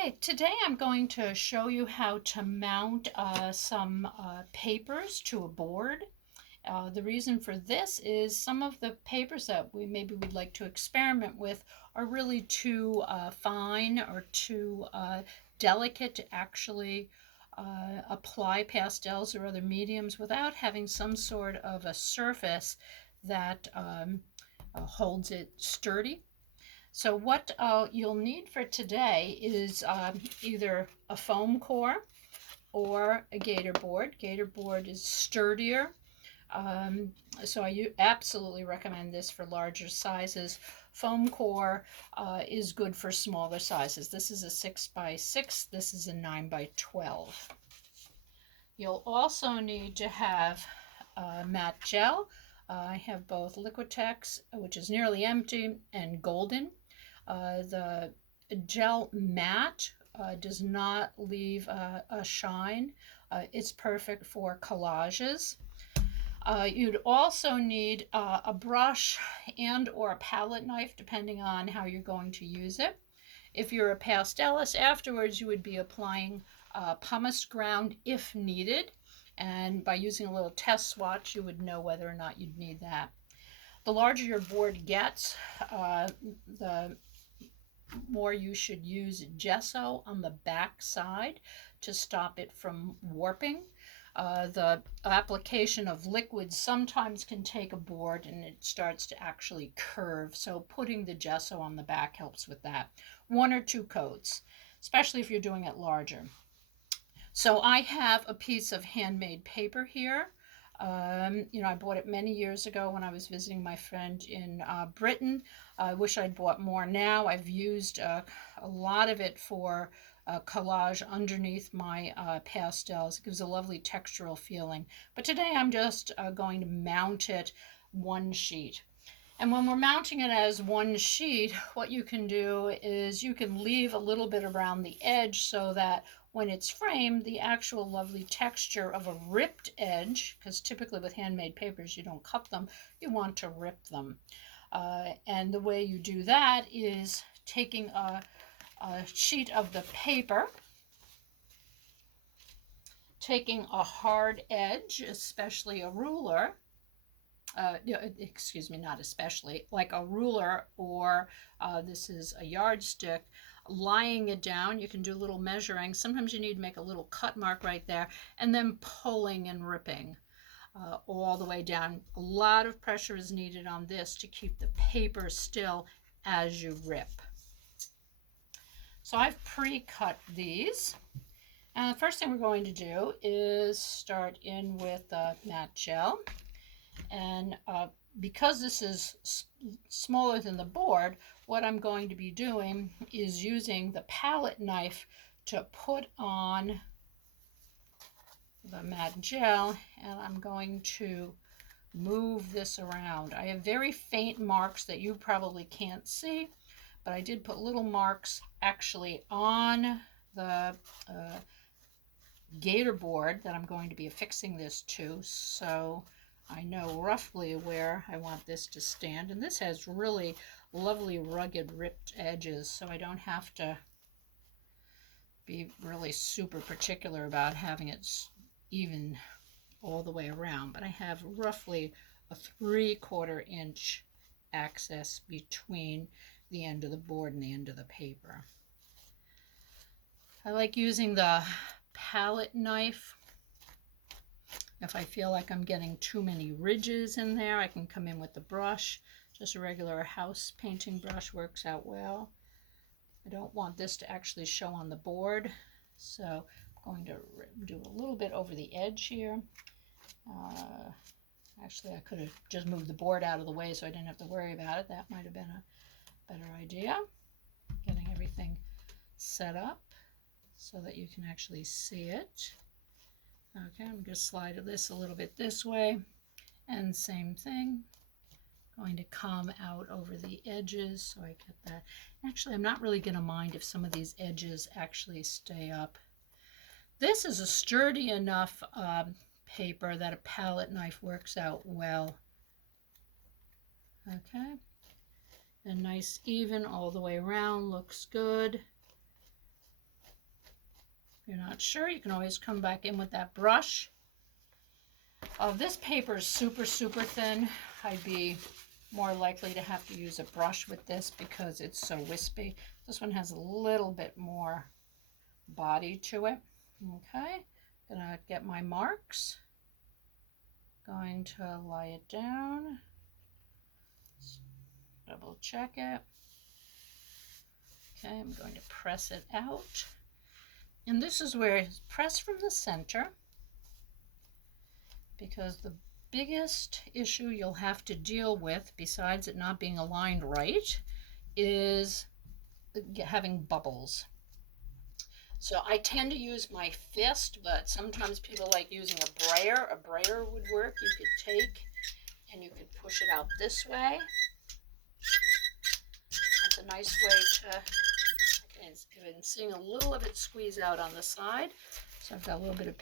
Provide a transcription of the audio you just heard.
Okay, today I'm going to show you how to mount some papers to a board. The reason for this is some of the papers that maybe we'd like to experiment with are really too fine or too delicate to actually apply pastels or other mediums without having some sort of a surface that holds it sturdy. So what you'll need for today is either a foam core or a gator board. Gator board is sturdier, so I absolutely recommend this for larger sizes. Foam core is good for smaller sizes. This is a 6 by 6. This is a 9 by 12. You'll also need to have matte gel. I have both Liquitex, which is nearly empty, and golden. The gel matte does not leave a shine. It's perfect for collages. You'd also need a brush and or a palette knife, depending on how you're going to use it. If you're a pastelist, afterwards you would be applying pumice ground if needed. And by using a little test swatch, you would know whether or not you'd need that. The larger your board gets, the more you should use gesso on the back side to stop it from warping. The application of liquid sometimes can take a board and it starts to actually curve, so putting the gesso on the back helps with that. 1 or 2 coats, especially if you're doing it larger. So I have a piece of handmade paper here. I bought it many years ago when I was visiting my friend in Britain. I wish I'd bought more now. I've used a lot of it for collage underneath my pastels. It gives a lovely textural feeling. But today I'm just going to mount it one sheet. And when we're mounting it as one sheet, what you can do is you can leave a little bit around the edge so that when it's framed, the actual lovely texture of a ripped edge, because typically with handmade papers you don't cut them, you want to rip them. And the way you do that is taking a sheet of the paper, taking a hard edge, especially a ruler, excuse me, not especially, like a ruler or this is a yardstick, lying it down. You can do a little measuring. Sometimes you need to make a little cut mark right there, and then pulling and ripping all the way down. A lot of pressure is needed on this to keep the paper still as you rip. So I've pre-cut these. And the first thing we're going to do is start in with matte gel. And because this is smaller than the board, what I'm going to be doing is using the palette knife to put on the matte gel, and I'm going to move this around. I have very faint marks that you probably can't see, but I did put little marks actually on the gator board that I'm going to be affixing this to, so I know roughly where I want this to stand. And this has really lovely rugged ripped edges, so I don't have to be really super particular about having it even all the way around. But I have roughly a 3/4 inch access between the end of the board and the end of the paper. I like using the palette knife. If I feel like I'm getting too many ridges in there, I can come in with the brush. Just a regular house painting brush works out well. I don't want this to actually show on the board, so I'm going to do a little bit over the edge here. Actually, I could have just moved the board out of the way so I didn't have to worry about it. That might have been a better idea. Getting everything set up so that you can actually see it. Okay, I'm going to slide this a little bit this way, and same thing, going to come out over the edges so I get that. Actually, I'm not really going to mind if some of these edges actually stay up. This is a sturdy enough paper that a palette knife works out well. Okay, and nice even all the way around, looks good. you're not sure, you can always come back in with that brush. This paper is super, super thin. I'd be more likely to have to use a brush with this because it's so wispy. This one has a little bit more body to it. Okay, gonna get my marks. Going to lie it down. Double check it. Okay, I'm going to press it out. And this is where it's pressed from the center, because the biggest issue you'll have to deal with, besides it not being aligned right, is having bubbles. So I tend to use my fist, but sometimes people like using a brayer. A brayer would work. You could take and you could push it out this way. That's a nice way to, I've been seeing a little of it squeeze out on the side. So I've got a little bit of